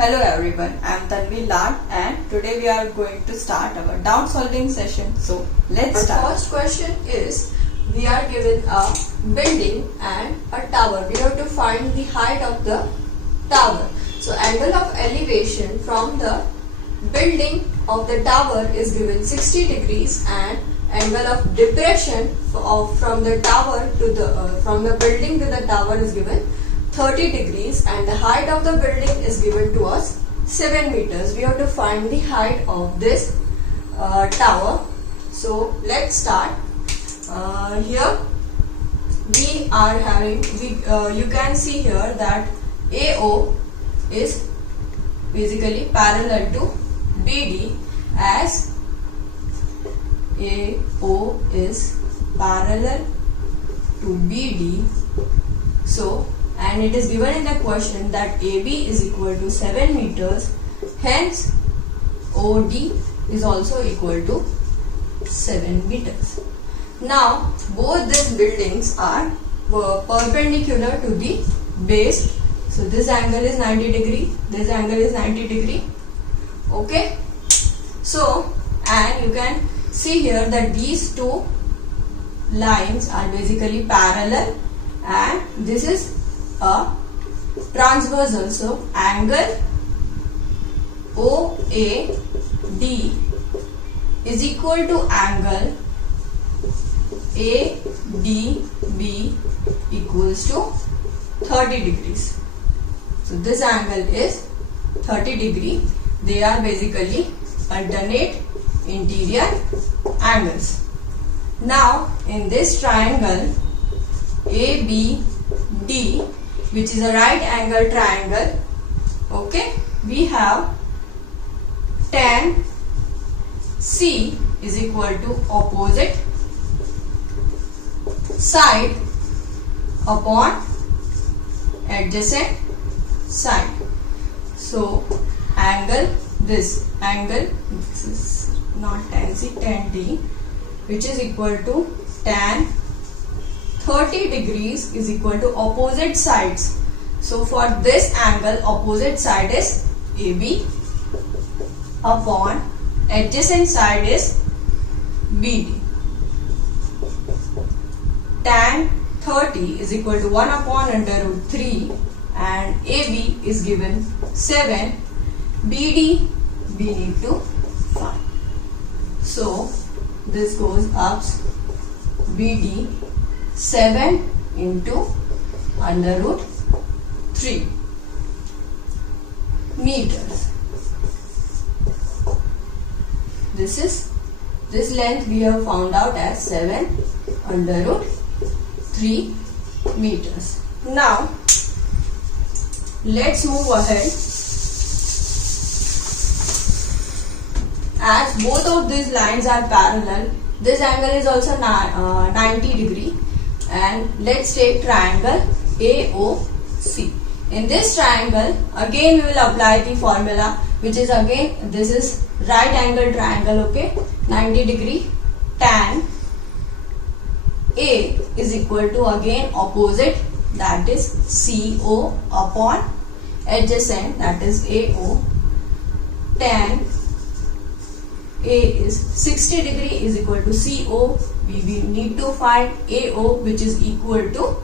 Hello everyone, I am Tanvi Lal and today we are going to start our doubt solving session. So let's start. Our first question is, we are given a building and a tower. We have to find the height of the tower. So angle of elevation from the building of the tower is given 60 degrees and angle of depression from the tower to from the building to the tower is given 30 degrees and the height of the building is given to us 7 meters. We have to find the height of this tower. So let's start. Here we are having, you can see here that AO is basically parallel to BD, as AO is parallel to BD. So, and it is given in the question that AB is equal to 7 meters, hence OD is also equal to 7 meters. Now both these buildings are perpendicular to the base. So this angle is 90 degree, this angle is 90 degree. Okay. So, and you can see here that these two lines are basically parallel and this is a transversal. So angle OAD is equal to angle ADB equals to 30 degrees. So this angle is 30 degree. They are basically alternate interior angles. Now in this triangle ABD, which is a right angle triangle, okay, we have tan C is equal to opposite side upon adjacent side. So angle, this is not tan C, tan D, which is equal to tan 30 degrees is equal to opposite sides. So for this angle, opposite side is AB upon adjacent side is BD. Tan 30 is equal to 1 upon under root 3 and AB is given 7. BD we need to find. So this goes up BD 7 into under root 3 meters. This length we have found out as 7 under root 3 meters. Now let's move ahead. As both of these lines are parallel, this angle is also 90 degree, and let's take triangle AOC. In this triangle, again we will apply the formula, which is again, this is right angle triangle, okay, 90 degree. Tan A is equal to again opposite, that is CO upon adjacent, that is AO. Tan A is 60 degree is equal to CO. We need to find AO, which is equal to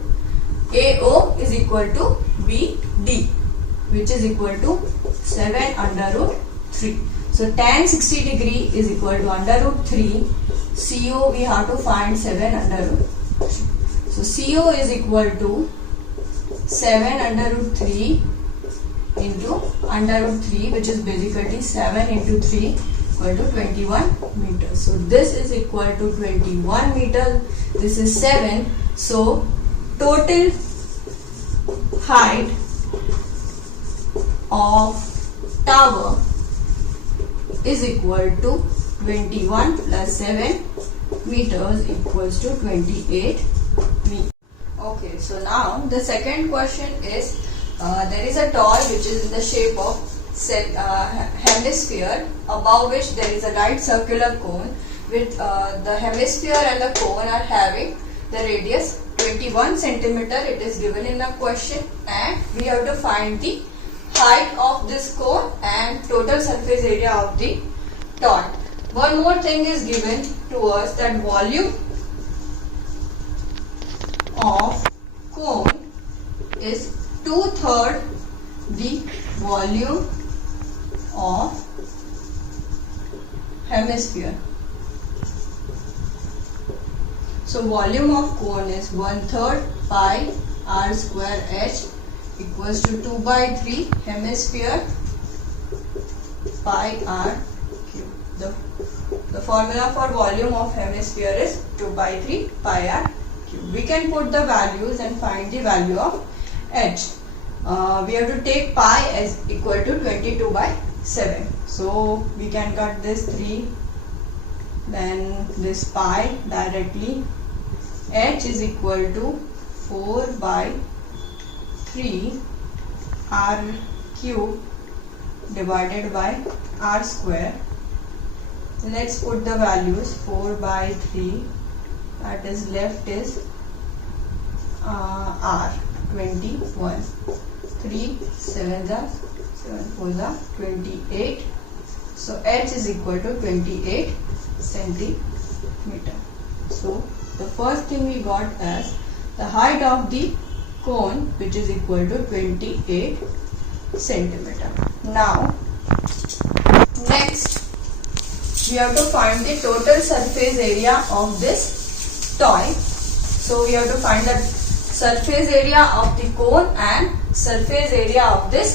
AO is equal to BD, which is equal to 7 under root 3. So tan 60 degree is equal to under root 3. CO we have to find 7 under root 3. So CO is equal to 7 under root 3 into under root 3, which is basically 7 into 3 equal to 21 meters. So this is equal to 21 meters. This is 7. So total height of tower is equal to 21 plus 7 meters equals to 28 meters. Okay, so now the second question is, there is a toy which is in the shape of hemisphere, above which there is a right circular cone with the hemisphere and the cone are having the radius 21 centimeter. It is given in the question and we have to find the height of this cone and total surface area of the toy. One more thing is given to us, that volume of cone is 2/3 the volume of hemisphere. So volume of cone is 1/3 pi r square h equals to 2/3 hemisphere pi r cube. The formula for volume of hemisphere is 2/3 pi r cube. We can put the values and find the value of h. We have to take pi as equal to 22/7. So we can cut this 3, then this pi directly. H is equal to 4/3 r cube divided by r square. Let's put the values. 4/3, that is left is r 21. 3 7 4 28. So h is equal to 28 centimeter. So the first thing we got as the height of the cone, which is equal to 28 centimeter. Now next we have to find the total surface area of this toy. So we have to find the surface area of the cone and surface area of this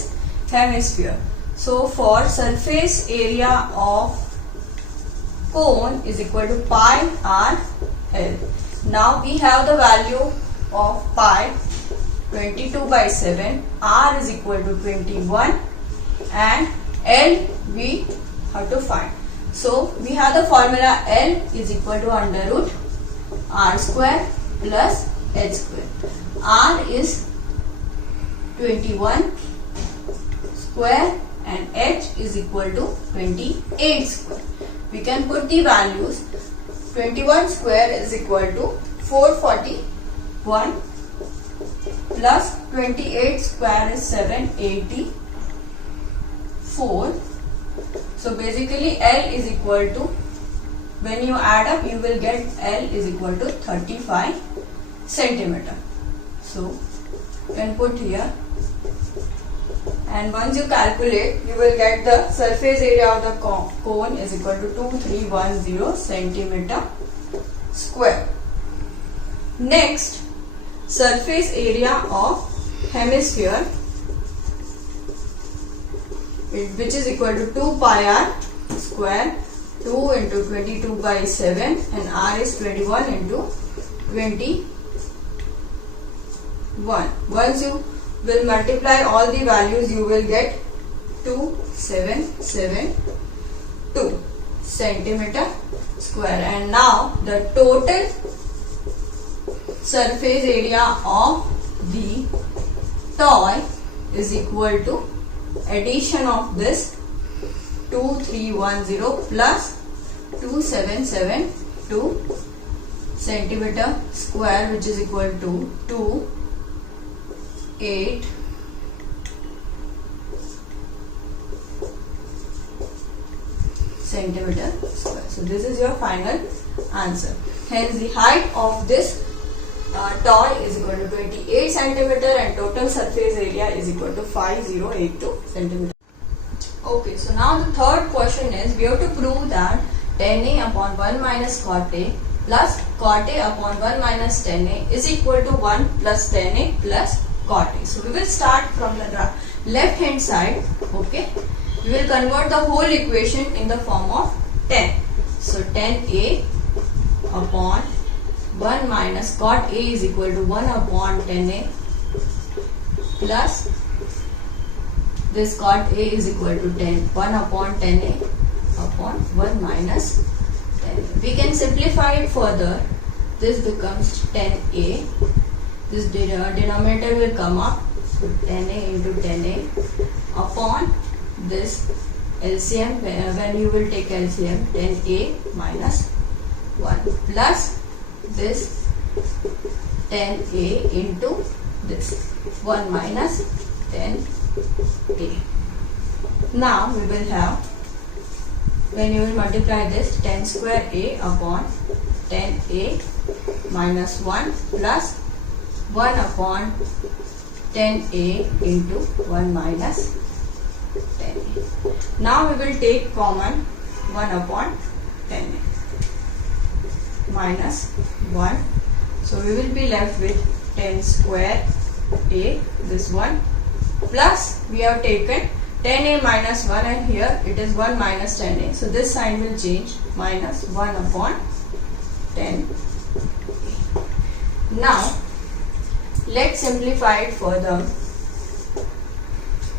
hemisphere. So for surface area of cone is equal to pi r L. Now we have the value of pi 22/7, r is equal to 21 and L we have to find. So we have the formula L is equal to under root r square plus h square. R is 21 square and h is equal to 28 square. We can put the values. 21 square is equal to 441 plus 28 square is 784. So basically L is equal to, when you add up you will get L is equal to 35 centimeter. So you can put here, and once you calculate you will get the surface area of the cone is equal to 2310 centimeter square. Next, surface area of hemisphere, which is equal to 2 pi r square, 2 into 22/7 and r is 21 into 21. Once you will multiply all the values you will get 2772 centimeter square. And now the total surface area of the toy is equal to addition of this 2310 plus 2772 centimeter square, which is equal to 28 centimeter square. So this is your final answer. Hence the height of this toy is equal to 28 centimeter and total surface area is equal to 5082 centimeter. Okay, so now the third question is, we have to prove that tan A upon 1 minus cot A plus cot A upon 1 minus tan A is equal to 1 plus tan A plus cot A. So we will start from the left hand side. Okay, we will convert the whole equation in the form of tan. So tan A upon 1 minus cot A is equal to 1 upon tan A plus this cot A is equal to 1 upon tan A upon 1 minus tan A. We can simplify it further. This becomes tan A. This denominator will come up. So tan A into tan A upon this LCM, when you will take LCM, tan A minus 1 plus this tan A into this 1 minus tan a. Now we will have, when you will multiply this, 10 square a upon 10a minus 1 plus 1 upon 10a into 1 minus 10a. Now we will take common 1 upon 10a minus 1. So we will be left with 10 square a, this one, plus we have taken 10a minus 1 and here it is 1 minus 10a. So this sign will change, minus 1 upon 10. Now let's simplify it further.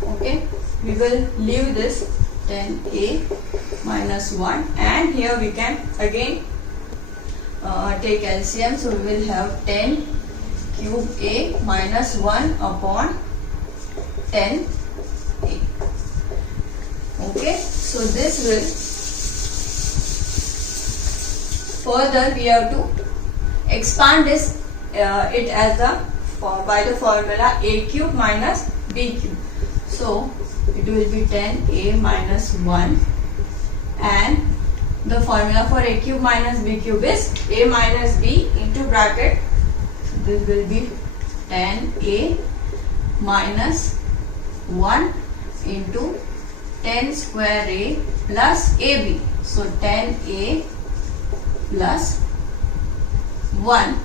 Okay, we will leave this 10a minus 1 and here we can again take LCM. So we will have 10 cube a minus 1 upon 10 a. Okay, so this will, further we have to expand this it as by the formula a cube minus b cube. So it will be 10a minus 1 and the formula for a cube minus b cube is a minus b into bracket. So this will be 10a minus 1 into 10 square a plus ab. So 10a plus 1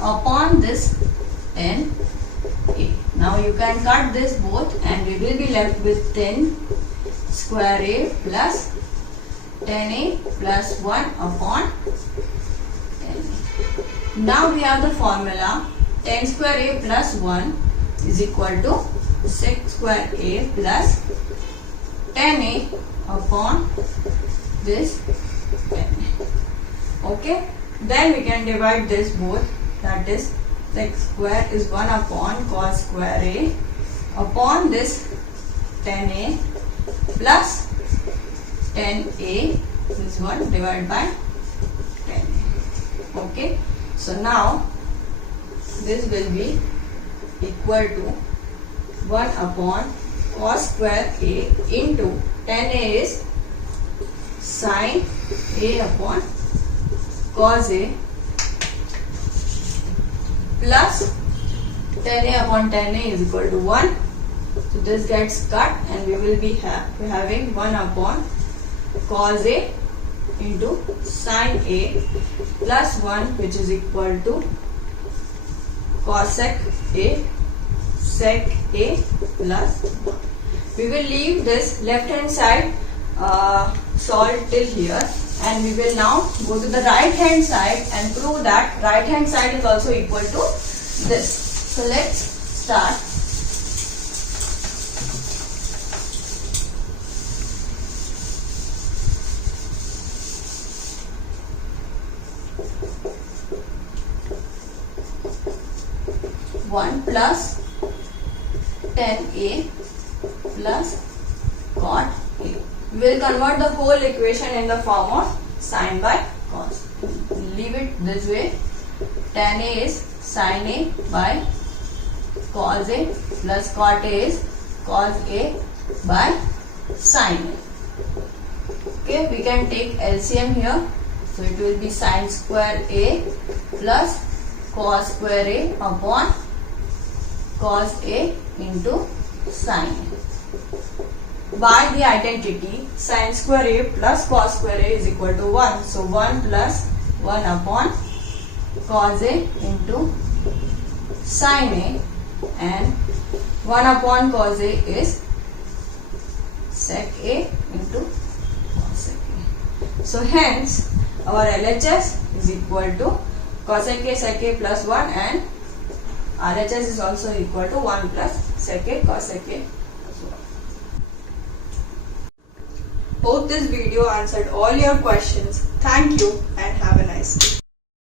upon this 10a. Now you can cut this both and we will be left with 10 square a plus 10a plus 1 upon 10a. Now we have the formula 10 square a plus 1 is equal to 6 square a plus 10a upon this 10a. Okay, then we can divide this both, that is 6 square is 1 upon cos square a upon this 10a plus 10a, this one divided by 10a. Okay, so now this will be equal to 1 upon cos square a into 10a is sin a upon cos a plus 10a upon 10a is equal to 1. So this gets cut and we will be having 1 upon cos a into sin a plus 1, which is equal to cosec a sec a plus 1. We will leave this left hand side solved till here and we will now go to the right hand side and prove that right hand side is also equal to this. So let's start. One plus 10a plus cot a. We will convert the whole equation in the form of sin by cos. Leave it this way. Tan a is sin a by cos a plus cot a is cos a by sin a. Okay, we can take LCM here. So it will be sin square a plus cos square a upon cos a into sin a. By the identity, sin square a plus cos square a is equal to 1. So 1 plus 1 upon cos a into sin a, and 1 upon cos a is sec a into cosec a. So hence our LHS is equal to cosec a sec a plus 1 and RHS is also equal to 1 plus sec a cosec a. Hope this video answered all your questions. Thank you and have a nice day.